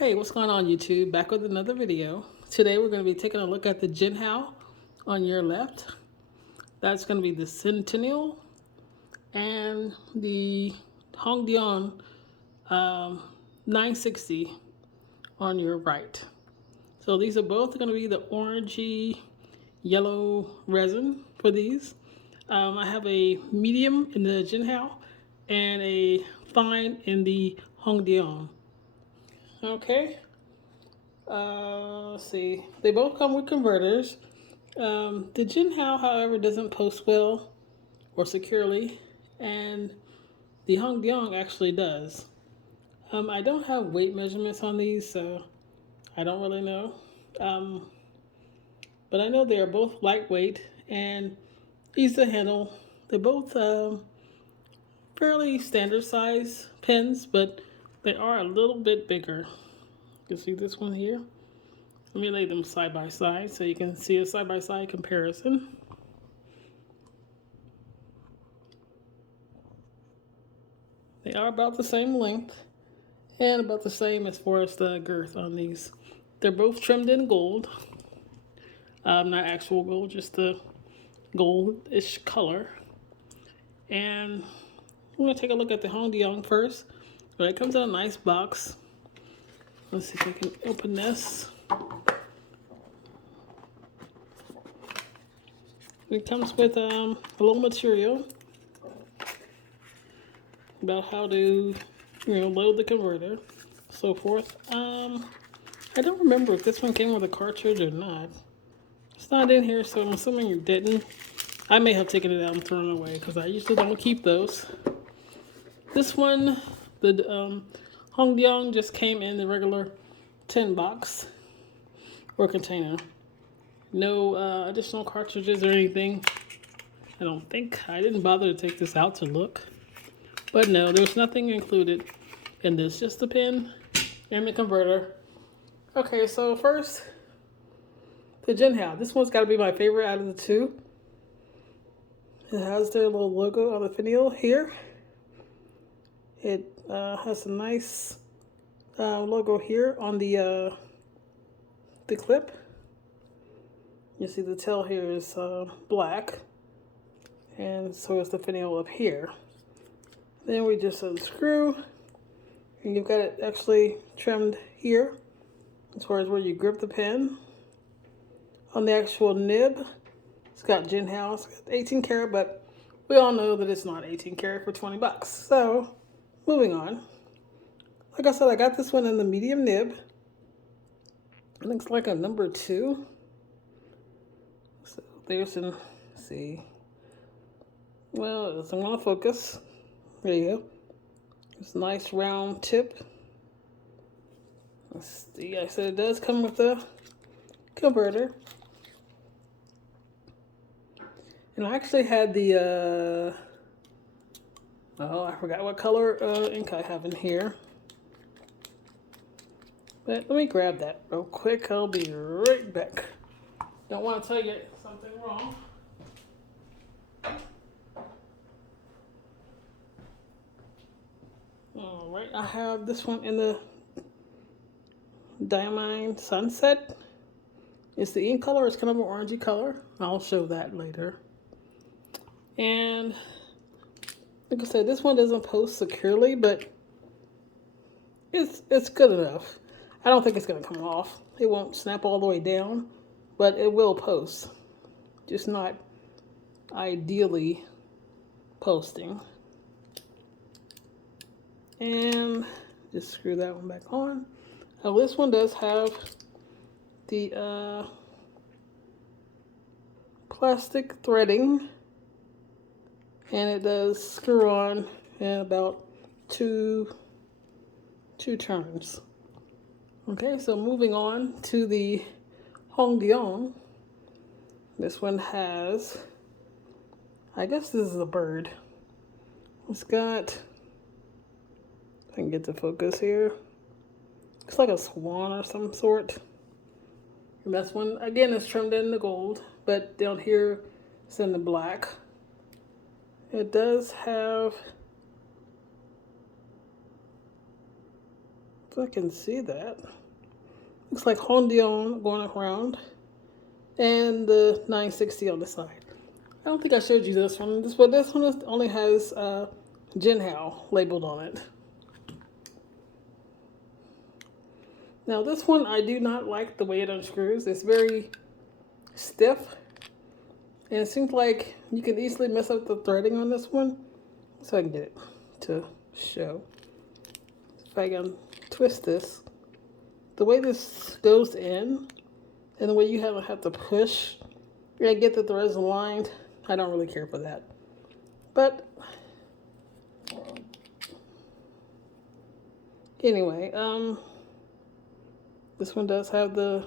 Hey, what's going on YouTube? Back with another video. Today we're going to be taking a look at the Jinhao on your left. That's going to be the Centennial and the Hondian 960 on your right. So these are both going to be the orangey yellow resin for these. I have a medium in the Jinhao and a fine in the Hondian. Okay. Let's see. They both come with converters. The Jinhao, however, doesn't post well or securely, and the Hondian actually does. I don't have weight measurements on these, so I don't really know. But I know they are both lightweight and easy to handle. They're both fairly standard size pens, but they are a little bit bigger. You can see this one here. Let me lay them side by side so you can see a side by side comparison. They are about the same length and about the same as far as the girth on these. They're both trimmed in gold. Not actual gold, just the goldish color. And I'm going to take a look at the Hondian first. But it comes in a nice box. Let's see if I can open this. It comes with a little material about how to, load the converter, so forth. I don't remember if this one came with a cartridge or not. It's not in here, so I'm assuming it didn't. I may have taken it out and thrown it away because I usually don't keep those. This one, the Hondian, just came in the regular tin box or container. No additional cartridges or anything. I don't think. I didn't bother to take this out to look. But no, there's nothing included in this. Just the pen and the converter. Okay, so first, the Jinhao. This one's got to be my favorite out of the two. It has their little logo on the finial here. It has a nice logo here on the clip. You see the tail here is black, and so is the finial up here. Then we just unscrew, and you've got it actually trimmed here as far as where you grip the pen. On the actual nib, it's got Jinhao. It's got 18 karat, but we all know that it's not 18 karat for 20 bucks. So, moving on. Like I said, I got this one in the medium nib. It looks like a number 2. So there's an, let's see. Well, it doesn't want to focus. There you go. It's a nice round tip. Let's see. I said it does come with a converter. And I actually had the, oh, I forgot what color ink I have in here. But let me grab that real quick. I'll be right back. Don't want to tell you something wrong. Alright, I have this one in the Diamond Sunset. It's the ink color. It's kind of an orangey color. I'll show that later. And like I said, this one doesn't post securely, but it's good enough. I don't think it's going to come off. It won't snap all the way down, but it will post. Just not ideally posting. And just screw that one back on. Now this one does have the plastic threading, and it does screw on in about two turns. Okay, so moving on to the Hondian. This one has, I guess this is a bird. It's got, I can get the focus here. Looks like a swan or some sort. And that's one, again, it's trimmed in the gold, but down here it's in the black. It does have I can see that. Looks like Hondian going around, and the 960 on the side. I don't think I showed you this one. This one only has Jinhao labeled on it. Now this one, I do not like the way it unscrews. It's very stiff, and it seems like you can easily mess up the threading on this one. So I can get it to show. If I can twist this, the way this goes in, and the way you have to push and get the threads aligned, I don't really care for that. But anyway, this one does have the,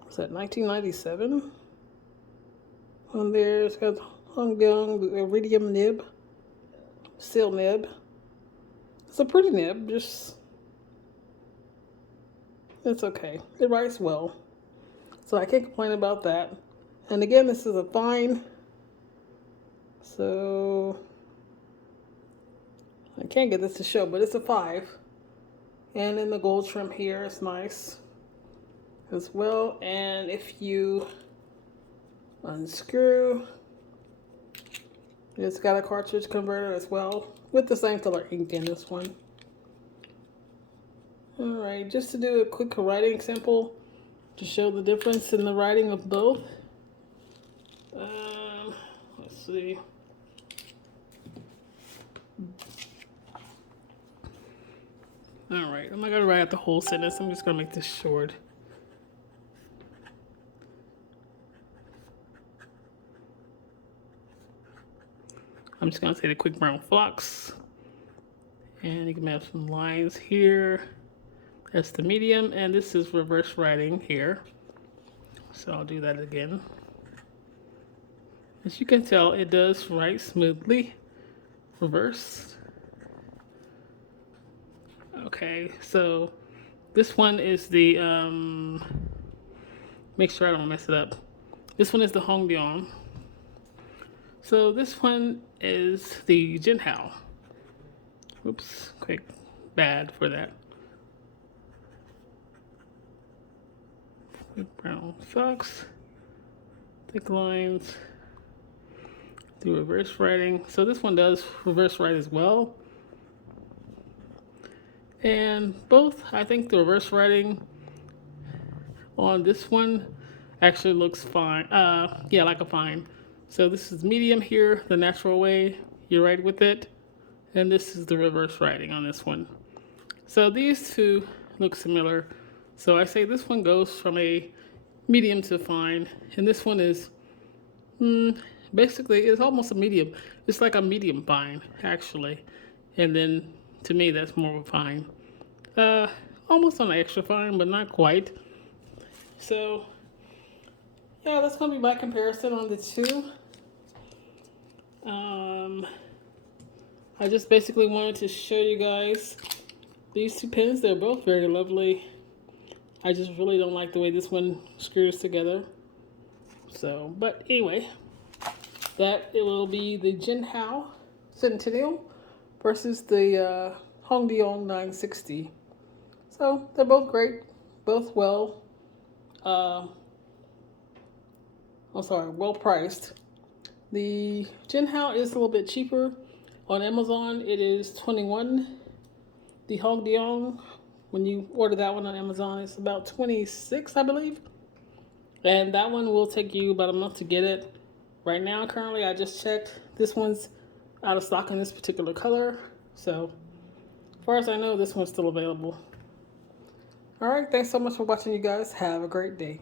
what's that, 1997 on there. It's got Hondian, the iridium nib, steel nib. It's a pretty nib, just, it's okay. It writes well, so I can't complain about that. And again, this is a fine, so I can't get this to show, but it's a 5. And then the gold trim here is nice as well. And if you unscrew, it's got a cartridge converter as well with the same color ink in this one. Alright, just to do a quick writing sample to show the difference in the writing of both. Let's see. Alright, I'm not going to write out the whole sentence. I'm just going to make this short. I'm just going to say the quick brown flocks. And you can have some lines here. That's the medium, and this is reverse writing here. So I'll do that again. As you can tell, it does write smoothly. Reverse. Okay, so this one is the, make sure I don't mess it up. This one is the Hondian. So this one is the Jinhao. Oops, quick, bad for that. Brown socks, thick lines, do reverse writing. So this one does reverse write as well. And both, I think the reverse writing on this one actually looks fine. Yeah, like a fine. So this is medium here, the natural way you write with it. And this is the reverse writing on this one. So these two look similar. So I say this one goes from a medium to fine, and this one is basically, it's almost a medium. It's like a medium fine, actually. And then to me, that's more of a fine. Almost on an extra fine, but not quite. So yeah, that's gonna be my comparison on the two. I just basically wanted to show you guys these two pens. They're both very lovely. I just really don't like the way this one screws together. So, but anyway, that it will be the Jinhao Centennial versus the Hondian 960. So they're both great, both well, well priced. The Jinhao is a little bit cheaper. On Amazon, it is $21. The Hondian, when you order that one on Amazon, it's about $26, I believe. And that one will take you about a month to get it. Right now, currently, I just checked. This one's out of stock in this particular color. So, as far as I know, this one's still available. All right, thanks so much for watching, you guys. Have a great day.